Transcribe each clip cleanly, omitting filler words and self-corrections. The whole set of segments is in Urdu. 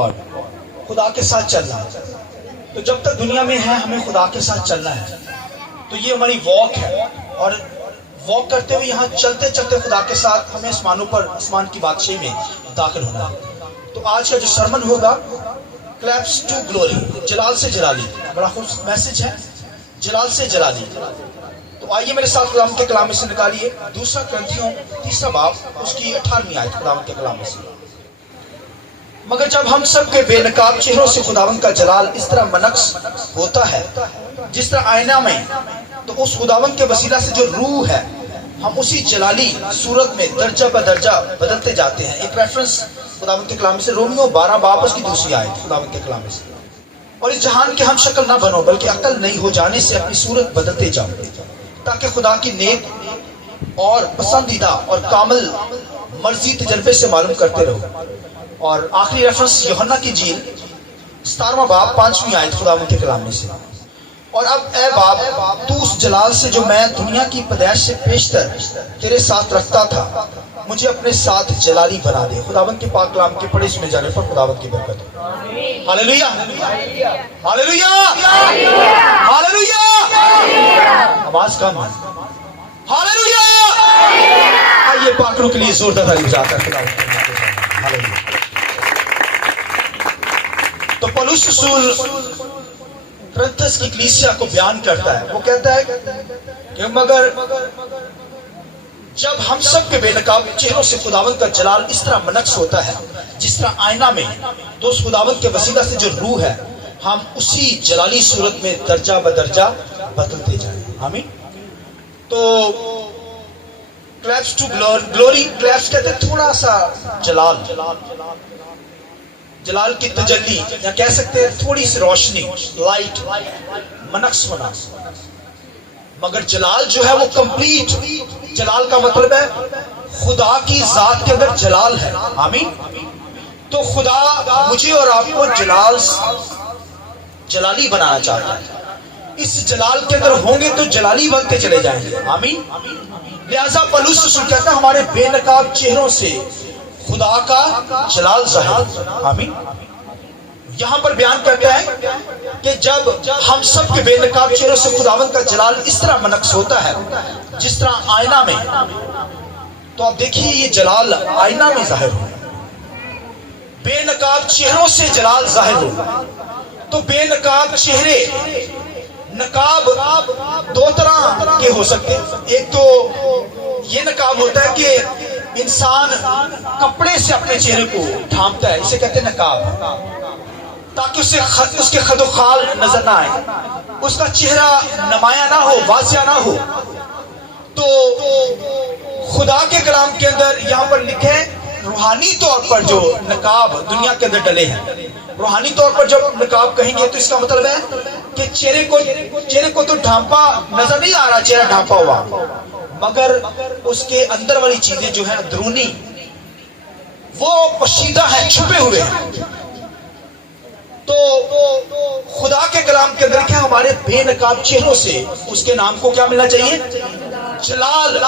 گاڈ، خدا کے ساتھ چلنا. تو جب تک دنیا میں ہے ہمیں خدا کے ساتھ چلنا ہے. تو یہ ہماری واک ہے، اور واک کرتے ہوئے یہاں چلتے چلتے خدا کے ساتھ ہمیں آسمان کی بادشاہی میں داخل ہونا ہے. تو آج کا جو سرمن ہوگا کلیپس ٹو گلوری، جلال سے جلالی. بڑا خوب میسج ہے، جلال سے جلالی. تو آئیے میرے ساتھ خدا کے کلام میں سے نکالیے دوسرا کرنتھیوں 3 باب اس کی 18ویں آیت خدا کے کلام میں سے. مگر جب ہم سب کے بے نقاب چہروں سے خداوند کا جلال اس طرح منعکس ہوتا ہے جس طرح آئینہ میں، تو اس خداوند کے وسیلہ سے جو روح ہے ہم اسی جلالی صورت میں درجہ بدرجہ بدلتے جاتے ہیں. ایک ریفرنس خداوند کے کلام میں سے رومیو 12 باب اس کی دوسری آیت خداوند کے کلام میں سے. اور اس جہان کے ہم شکل نہ بنو بلکہ عقل نہیں ہو جانے سے اپنی صورت بدلتے جاؤ، تاکہ خدا کی نیک اور پسندیدہ اور کامل مرضی تجربے سے معلوم کرتے رہو. اور آخری ریفرنس یوحنا کی انجیل 17واں باب 5ویں آیت خداوند کے کلام میں سے. اور اب اے باپ، تو اس جلال سے جو میں دنیا کی پیدائش سے پیشتر تیرے ساتھ رکھتا تھا مجھے اپنے ساتھ جلالی بنا دے. خداوند کے پاک کلام کے پڑھے سنے جانے پر خداوند کی برکت ہو. ہاللیلویا، ہاللیلویا، ہاللیلویا. آواز کم ہے. ہاللیلویا. آئیے پاکروں کے لیے زوردار تعریف بجاتا ہے خداوند کے نام سے. ہاللیلویا. تو پولس رسول کرنتھس کی کلیسیا کو بیان کرتا ہے. وہ کہتا ہے کہ مگر جب ہم سب کے بے نقاب چہروں سے خداوند کا جلال اس طرح منعکس ہوتا ہے جس طرح آئینہ میں، تو اس خداوند کے وسیلہ سے جو روح ہے ہم اسی جلالی صورت میں درجہ بدرجہ بدلتے جائیں. آمین. تو کلیپس ٹو گلوری، کلیپس کہتے ہیں تھوڑا سا جلال، جلال کی تجلی، یا کہہ سکتے ہیں تھوڑی سی روشنی، لائٹ، منعکس ہونا. مگر جلال جو ہے وہ کمپلیٹ. جلال کا مطلب ہے خدا کی ذات کے اندر جلال ہے. آمین. تو خدا مجھے اور آپ کو جلالی بنانا چاہتا ہے. اس جلال کے اندر ہوں گے تو جلالی بنتے چلے جائیں گے. آمین. لہذا پولس رسول کہتا ہے ہمارے بے نقاب چہروں سے خدا کا جلال ظاہر. آمین. یہاں پر بیان کرتا ہے کہ جب ہم سب کے بے نقاب چہروں سے خداوند کا جلال اس طرح منعکس ہوتا ہے جس طرح آئینہ میں، تو آپ دیکھیے یہ جلال آئینہ میں ظاہر ہو. بے نقاب چہروں سے جلال ظاہر ہو. تو بے نقاب چہرے، نقاب 2 طرح کے ہو سکتے ہیں. ایک تو یہ نقاب ہوتا ہے کہ انسان کپڑے سے اپنے چہرے کو ڈھانپتا ہے، اسے کہتے ہیں نقاب، تاکہ اس کے خد و خال نظر نہ آئے، اس کا چہرہ نمایاں نہ ہو، واضح نہ ہو. تو خدا کے کلام کے اندر یہاں پر لکھے روحانی طور پر جو نقاب دنیا کے اندر ڈلے ہیں، روحانی طور پر جب نقاب کہیں گے تو اس کا مطلب ہے کہ چہرے کو تو ڈھانپا نظر نہیں آ رہا، چہرہ ڈھانپا ہوا، مگر اس کے اندر والی چیزیں جو ہیں اندرونی وہ پوشیدہ ہیں، چھپے ہوئے ہیں. تو خدا کے کلام کے اندر کیا ہمارے بے نقاب چہروں سے اس کے نام کو کیا ملنا چاہیے؟ جلال،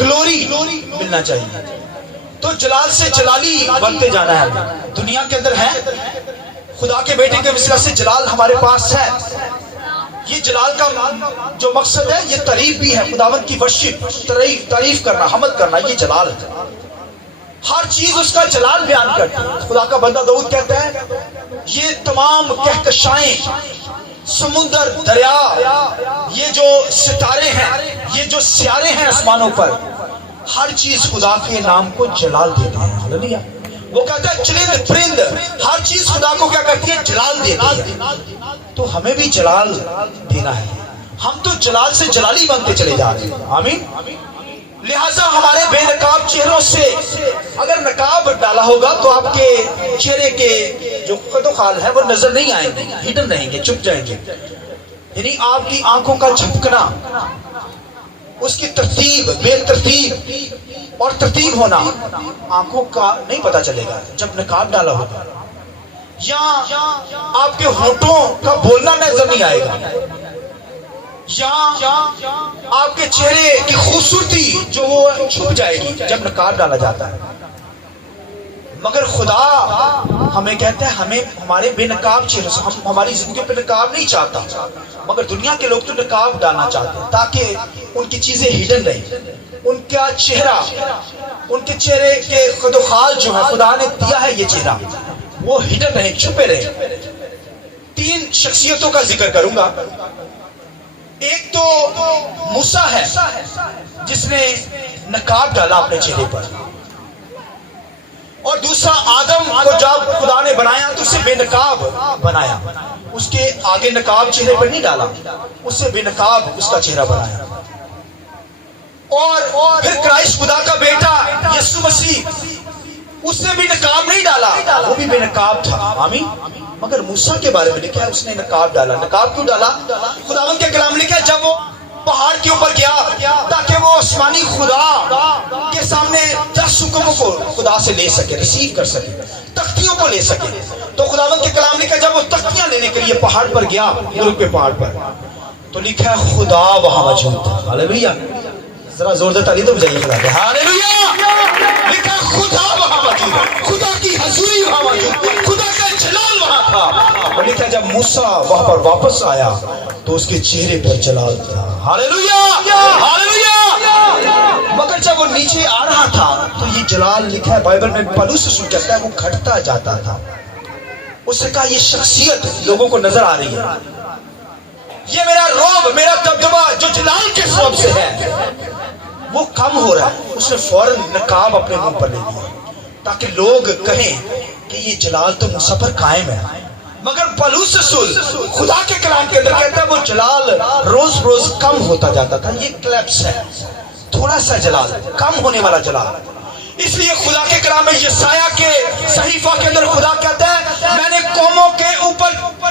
گلوری ملنا چاہیے. تو جلال سے جلالی بنتے جانا ہے. دنیا کے اندر ہے، خدا کے بیٹے کے وسیلہ سے جلال ہمارے پاس ہے. یہ جلال کا جو مقصد ہے یہ تعریف بھی ہے، خداوند کی ورشپ، تعریف کرنا، حمد کرنا، یہ جلال ہے. ہر چیز اس کا جلال بیان کرتی ہے. خدا کا بندہ داؤد کہتا ہے یہ تمام کہکشائیں، سمندر، دریا، یہ جو ستارے ہیں، یہ جو سیارے ہیں آسمانوں پر، ہر چیز خدا کے نام کو جلال دیتی ہے. ہاللیلویا. وہ کہتا ہے چرند پرند ہر چیز خدا کو کیا کرتی ہے؟ جلال دیتی ہے. تو ہمیں بھی جلال دینا ہے. ہم تو جلال سے جلالی بنتے چلے جا رہے ہیں. آمین. لہٰذا ہمارے بے نقاب چہروں سے اگر نقاب ڈالا ہوگا تو آپ کے چہرے کے جو خد و خال ہے وہ نظر نہیں آئیں گے، ہڈن رہیں گے، چھپ جائیں گے. یعنی آپ کی آنکھوں کا جھپکنا، اس کی ترتیب، بے ترتیب اور ترتیب ہونا آنکھوں کا نہیں پتا چلے گا جب نقاب ڈالا ہوگا. یا آپ کے ہونٹوں کا بولنا نظر نہیں آئے گا، یا آپ کے چہرے کی خوبصورتی جو وہ چھپ جائے گی جب نقاب ڈالا جاتا ہے. مگر خدا ہمیں کہتا ہے ہمیں ہمارے بے نقاب چہروں سے، ہماری زندگیوں پہ نقاب نہیں چاہتا، مگر دنیا کے لوگ تو نقاب ڈالنا چاہتے ہیں تاکہ ان کی چیزیں ہڈن رہیں، ان کا چہرہ، ان کے چہرے کے خد و خال جو ہے خدا نے دیا ہے یہ چہرہ وہ ہڈن رہے، چھپے رہے۔ 3 شخصیتوں کا ذکر کروں گا۔ ایک تو موسیٰ ہے جس نے نقاب ڈالا اپنے چہرے پر، اور دوسرا آدم کو جب خدا نے بنایا تو اسے بے نقاب بنایا، اس کے آگے نقاب چہرے پر نہیں ڈالا، اسے بے نقاب اس کا چہرہ بنایا۔ اور پھر کرائسٹ خدا کا بیٹا یسوع مسیح، اس نے بھی نقاب نہیں ڈالا، وہ بھی بے نقاب تھا، آمین۔ مگر موسیٰ کے بارے میں لکھا ہے اس نے نقاب ڈالا۔ نقاب کیوں ڈالا؟ خداوند کے کلام لکھا ہے جب وہ پہاڑ کے اوپر گیا تاکہ وہ آسمانی خدا کے سامنے 10 حکموں کو خدا سے لے سکے، ریسیو کر سکے، تختیوں کو لے سکے، تو خداوند کے کلام لکھا ہے جب وہ تختیاں لینے کے لیے پہاڑ پر گیا، ملک پہ پہاڑ پر، تو لکھا ہے خدا وہاں موجود تھا۔ ہاللیلویہ، ذرا زور سے تعلیم تو بجائیے خدا کے، ہاللیلویہ۔ لکھا خدا وہاں موجود ہے، خدا کی حضوری وہاں موجود ہے، خدا کا جلال وہاں تھا۔ اور لکھا جب موسیٰ وہاں پر واپس آیا تو اس کے چہرے پر جلال تھا۔ ہاللیلویہ، ہاللیلویہ۔ مگر جب وہ نیچے آ رہا تھا تو یہ جلال لکھا ہے بائبل میں، پولس رسول کہتا ہے وہ گھٹتا جاتا تھا۔ اس نے کہا یہ شخصیت لوگوں کو نظر آ رہی ہے، یہ میرا روب، میرا دبدبا جو جلال کے سبب سے ہے وہ کم ہو رہا ہے۔ اس نے فوراً نقاب اپنے منہ پر لے لیا تاکہ لوگ کہیں کہ یہ جلال تو موسیٰ پر قائم ہے۔ مگر پولس رسول خدا کے کلام کے اندر کہتا ہے وہ جلال روز روز کم ہوتا جاتا تھا، یہ کلیپس ہے، تھوڑا سا جلال، کم ہونے والا جلال۔ اس لیے خدا کے کلام میں یسایہ کے صحیفہ کے اندر خدا کہتا ہے میں نے قوموں کے اوپر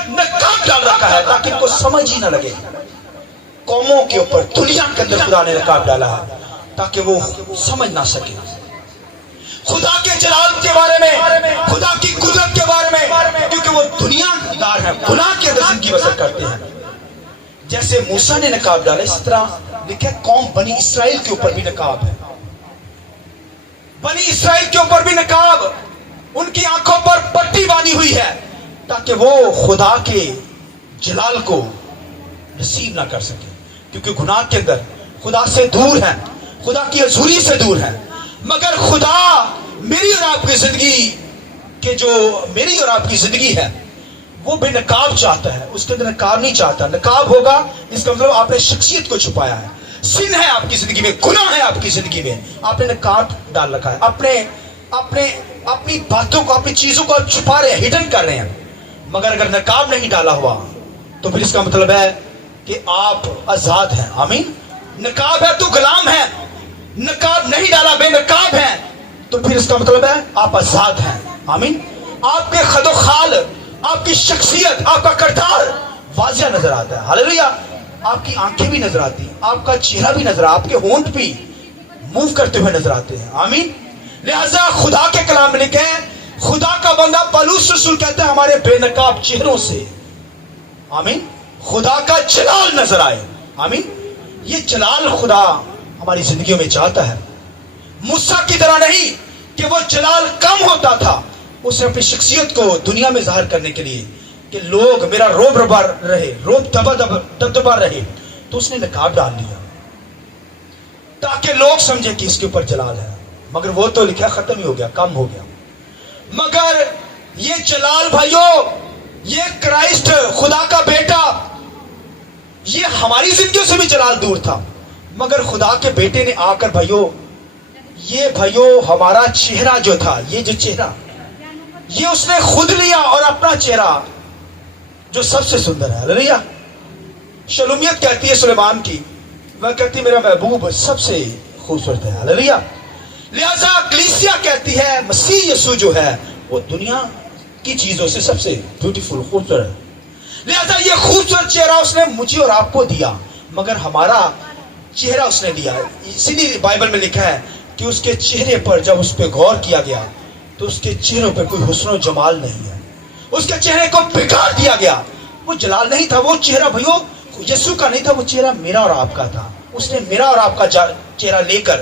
نقاب ڈال رکھا ہے تاکہ ان کو سمجھ ہی نہ لگے۔ قوموں کے اوپر، دنیا کے اندر خدا نے نقاب ڈالا ہے تاکہ وہ سمجھ نہ سکے خدا کے جلال کے بارے میں، خدا کی قدرت کے بارے میں، کیونکہ وہ دنیا دار ہیں، گناہ کے اندر زندگی بسر کرتے ہیں۔ جیسے موسیٰ نے نقاب ڈالا اس طرح لکھا قوم بنی اسرائیل کے اوپر بھی نقاب ہے، بنی اسرائیل کے اوپر بھی نقاب، ان کی آنکھوں پر پٹی باندھی ہوئی ہے تاکہ وہ خدا کے جلال کو نصیب نہ کر سکے، کیونکہ گناہ کے اندر خدا سے دور ہیں، خدا کی حضوری سے دور ہیں۔ مگر خدا میری اور آپ کی زندگی کہ جو میری اور آپ کی زندگی ہے وہ بے نقاب چاہتا ہے، اس کے اندر نقاب نہیں چاہتا۔ نقاب ہوگا اس کا مطلب آپ نے شخصیت کو چھپایا ہے، سن ہے آپ کی زندگی میں، گناہ ہے آپ کی زندگی میں، آپ نے نقاب ڈال رکھا ہے، اپنی باتوں کو، اپنی چیزوں کو آپ چھپا رہے ہیں، ہڈن کر رہے ہیں۔ مگر اگر نقاب نہیں ڈالا ہوا تو پھر اس کا مطلب ہے کہ آپ آزاد ہیں، آمین۔ نقاب ہے تو غلام ہے، نقاب نہیں ڈالا بے نقاب ہے تو پھر اس کا مطلب ہے آپ آزاد ہیں، آمین۔ آپ کے خد و خال، آپ کی شخصیت، آپ کا کردار واضح نظر آتا ہے، ہاللیلویہ۔ آپ کی آنکھیں بھی نظر آتی ہیں، آپ کا چہرہ بھی نظر، آپ کے ہونٹ بھی موو کرتے ہوئے نظر آتے ہیں، آمین۔ لہذا خدا کے کلام میں لکھا ہے، خدا کا بندہ پولس رسول کہتا ہے ہمارے بے نقاب چہروں سے، آمین، خدا کا جلال نظر آئے، آمین۔ یہ جلال خدا ہماری زندگیوں میں چاہتا ہے، موسیٰ کی طرح نہیں کہ وہ جلال کم ہوتا تھا، اس نے اپنی شخصیت کو دنیا میں ظاہر کرنے کے لیے کہ لوگ میرا روب ربا رہے، روب دبدبا رہے، تو اس نے نقاب ڈال لیا تاکہ لوگ سمجھے کہ اس کے اوپر جلال ہے۔ مگر وہ تو لکھا ختم ہی ہو گیا، کم ہو گیا۔ مگر یہ جلال بھائیو، یہ کرائسٹ خدا کا بیٹا، یہ ہماری زندگیوں سے بھی جلال دور تھا، مگر خدا کے بیٹے نے آ کر بھائیو ہمارا چہرہ جو تھا، یہ جو چہرہ، یہ اس نے خود لیا اور اپنا چہرہ جو سب سے سندر ہے، ہاللیلویہ۔ شلومیت کہتی ہے سلیمان کی، وہ کہتی میرا محبوب سب سے خوبصورت ہے، ہاللیلویہ۔ لہذا کلیسیا کہتی ہے مسیح یسوع جو ہے وہ دنیا کی چیزوں سے سب سے بیوٹیفل، خوبصورت ہے۔ لہذا یہ خوبصورت چہرہ اس نے مجھے اور آپ کو دیا، مگر ہمارا چہرہ اس نے لیا۔ اسی لیے بائبل میں لکھا ہے کہ اس کے چہرے پر جب اس پہ غور کیا گیا تو اس کے چہروں پہ کوئی حسن و جمال نہیں ہے، اس کے چہرے کو بگاڑ دیا گیا۔ وہ جلال نہیں تھا، وہ چہرہ بھائیو یسوع کا نہیں تھا، وہ چہرہ میرا اور آپ کا تھا۔ اس نے میرا اور آپ کا چہرہ لے کر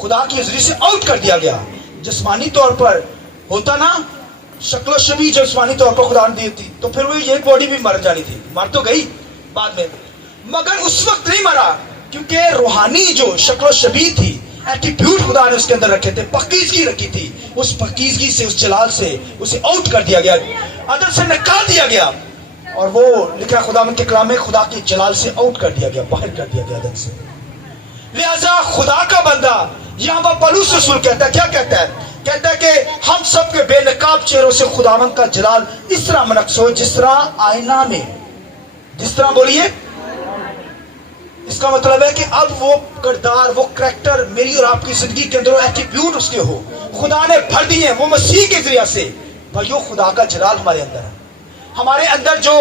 خدا کی حضوری سے آؤٹ کر دیا گیا. جسمانی طور پر ہوتا نا شکل و شبیہ جسمانی طور پر خدا نے دی تھی تو پھر وہ یہ باڈی بھی مر جانی تھی. مر تو گئی بعد میں, مگر اس وقت نہیں مرا کیونکہ روحانی جو شکل و شبیہ تھی, ایٹیٹیوڈ خدا نے اس کے اندر رکھے تھے, پاکیزگی رکھی تھی. اس پاکیزگی سے, اس جلال سے اسے آؤٹ کر دیا گیا, اندر سے نکال دیا گیا. اور وہ لکھا خدا کے کلام میں خدا کے جلال سے آؤٹ کر دیا گیا, باہر کر دیا گیا اندر سے. لہذا خدا کا بندہ یہاں پر پولس رسول کہتا ہے, کیا کہتا ہے؟ کہتا ہے کہ ہم سب کے بے نقاب چہروں سے خداوند کا جلال اس طرح منعکس ہو جس طرح آئینہ میں, جس طرح بولیے. اس کا مطلب ہے کہ اب وہ کردار, وہ کریکٹر میری اور آپ کی زندگی کے اندر, ایٹیٹیوڈ اس کے ہو, خدا نے بھر دیے وہ مسیح کے ذریعے سے. بھائیو خدا کا جلال ہمارے اندر ہے. ہمارے اندر جو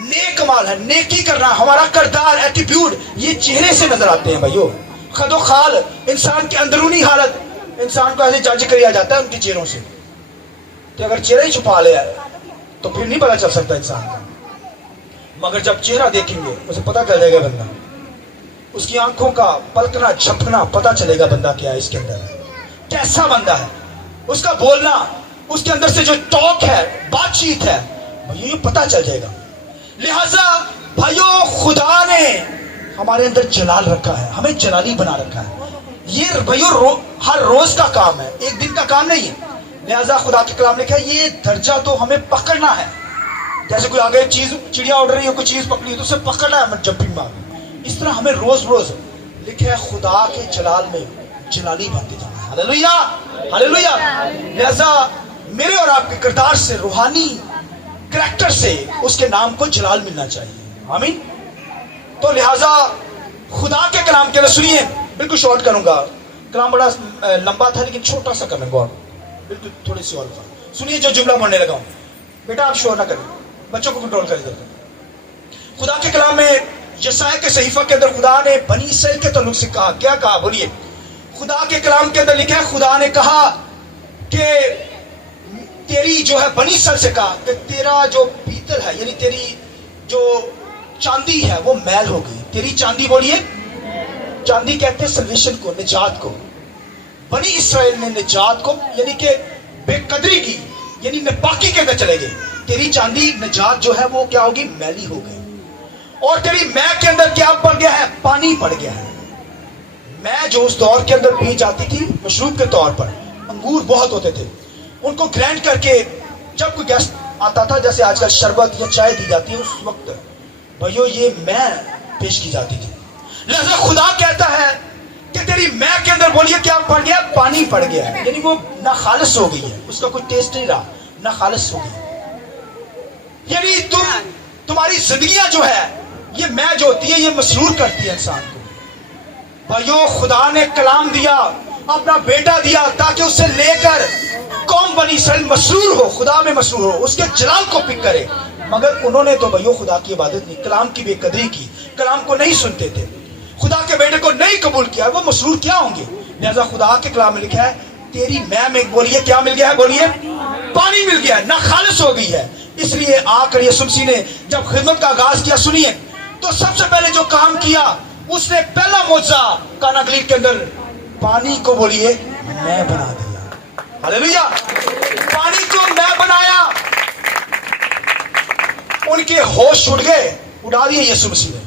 نیک کمال ہے, نیکی کرنا, ہمارا کردار, ایٹیٹیوڈ, یہ چہرے سے نظر آتے ہیں. بھائیو خد و خال, انسان کی اندرونی حالت, انسان کو ایسے جج کیا جاتا ہے ان کے چہروں سے کہ اگر چہرہ ہی چھپا لیا تو پھر نہیں پتا چل سکتا انسان کا. مگر جب چہرہ دیکھیں گے اسے پتا چل جائے گا بندہ, اس کی آنکھوں کا پلکنا جھپکنا پتا چلے گا بندہ کیا ہے اس کے اندر, کیسا بندہ ہے, اس کا بولنا, اس کے اندر سے جو ٹاک ہے, بات چیت ہے, یہ پتا چل جائے گا. لہذا بھائیو خدا نے ہمارے اندر جلال رکھا ہے, ہمیں جلالی بنا رکھا ہے. یہ بھائیو ہر روز کا کام ہے, ایک دن کا کام نہیں ہے. لہذا خدا کے کلام نے کہا یہ درجہ تو ہمیں پکڑنا ہے. جیسے کوئی آگے چیز, چڑیا اڑ رہی ہے, کوئی چیز پکڑی ہے تو اسے پکڑنا ہے, ہمیں جمپنگ مار. اس طرح ہمیں روز روز لکھے ہے خدا کے جلال میں جلالی بنتے جانا ہے. ہلیلویا, ہلیلویا. لہذا میرے اور آپ کے کردار سے, روحانی کریکٹر سے اس کے نام کو جلال ملنا چاہیے. آمین. تو لہذا خدا کے کلام کے اندر سنیے, بالکل شارٹ کروں گا, کلام بڑا لمبا تھا لیکن چھوٹا سا کرنا گا, بالکل تھوڑی سی اور سنیے جو جملہ پڑھنے لگا ہوں. بیٹا آپ شور نہ کریں, بچوں کو کنٹرول کریں. خدا کے کلام میں یسایا کے صحیفہ کے اندر خدا نے بنی اسرائیل کے تعلق سے کہا, کیا کہا بولیے. خدا کے کلام کے اندر لکھا ہے خدا نے کہا کہ تیری جو ہے بنی اسرائیل سے کہا کہ تیرا جو پیتل ہے, یعنی تیری جو چاندی ہے وہ میل ہو گئی. تیری چاندی بولیے, چاندی کہتے ہیں سلویشن کو, نجات کو. بنی اسرائیل نے نجات کو یعنی کہ بے قدری کی, یعنی ناپاکی کے اندر چلے گئے. تیری چاندی نجات جو ہے وہ کیا ہوگی, میلی ہو گئی. اور تیری مے کے اندر کیا پڑ گیا ہے, پانی پڑ گیا ہے. مے جو اس دور کے اندر پی جاتی تھی مشروب کے طور پر, انگور بہت ہوتے تھے, ان کو گرینڈ کر کے جب کوئی گیسٹ آتا تھا, جیسے آج کل شربت یا چائے دی جاتی ہے, اس وقت بھائیو یہ مے پیش کی جاتی تھی. لہذا خدا کہتا ہے کہ تیری مے کے اندر بولیے کیا پڑ گیا, پانی پڑ گیا ہے, یعنی وہ نہ خالص ہو گئی ہے, اس کا کوئی ٹیسٹ نہیں رہا, نہ خالص ہو گئی. یعنی تمہاری زندگیاں جو ہے یہ میں جو ہوتی ہے یہ مسرور کرتی ہے انسان کو. بھائیو خدا نے کلام دیا, اپنا بیٹا دیا تاکہ اسے لے کر قوم بنی اسرائیل مسرور ہو, خدا میں مسرور ہو, اس کے جلال کو پک کرے. مگر انہوں نے تو بھائیو خدا کی عبادت نہیں, کلام کی بے قدری کی, کلام کو نہیں سنتے تھے, خدا کے بیٹے کو نہیں قبول کیا, وہ مسرور کیا ہوں گے. لہذا خدا کے کلام میں لکھا ہے تیری میں بولیے کیا مل گیا ہے, بولیے پانی مل گیا ہے, نہ خالص ہو گئی ہے. اس لیے آ کر یسوع مسیح نے جب خدمت کا آغاز کیا, سنیے, تو سب سے پہلے جو کام کیا اس نے پہلا معجزہ کانا گلیل کے اندر پانی کو بولیے میں بنا دیا. ہلیلویا. پانی کو میں بنایا, ان کے ہوش اڑ گئے, اڑا دیے یسوع مسیح نے,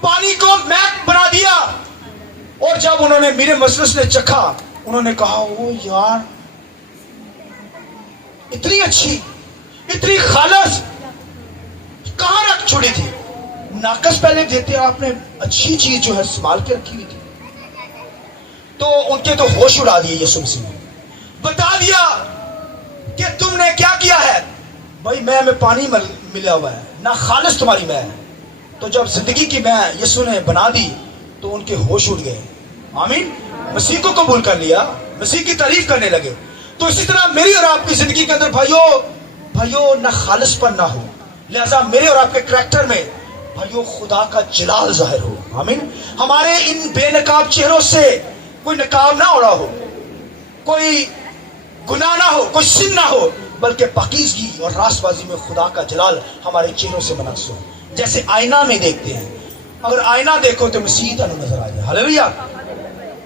پانی کو میں بنا دیا. اور جب انہوں نے میرے مجلس نے چکھا, انہوں نے کہا او یار اتنی اچھی, اتنی خالص کہاں رکھ چھوڑی تھی. ناقص پہلے دیتے, آپ نے اچھی چیز جو ہے سنبھال کے رکھی ہوئی تھی. تو ان کے تو ہوش اڑا دیے یسوع مسیح نے, بتا دیا کہ تم نے کیا کیا ہے. بھائی میں پانی ملا ہوا ہے, نہ خالص تمہاری میں ہے. تو جب زندگی کی میں یسوع نے بنا دی تو ان کے ہوش اڑ گئے. آمین. مسیح کو قبول کر لیا, مسیح کی تعریف کرنے لگے. تو اسی طرح میری اور آپ کی زندگی کے اندر بھائیو نہ خالص پر نہ ہو. لہذا میرے اور آپ کے کریکٹر میں بھائیو خدا کا جلال ظاہر ہو. آمین. ہمارے ان بے نقاب چہروں سے کوئی نقاب نہ اڑا ہو, کوئی گناہ نہ ہو, کوئی سن نہ ہو, بلکہ پاکیزگی اور راست بازی میں خدا کا جلال ہمارے چہروں سے منعکس ہو. جیسے آئینہ میں دیکھتے ہیں, اگر آئینہ دیکھو تو مسیح تمہیں نظر آ جائے. ہلیلویا.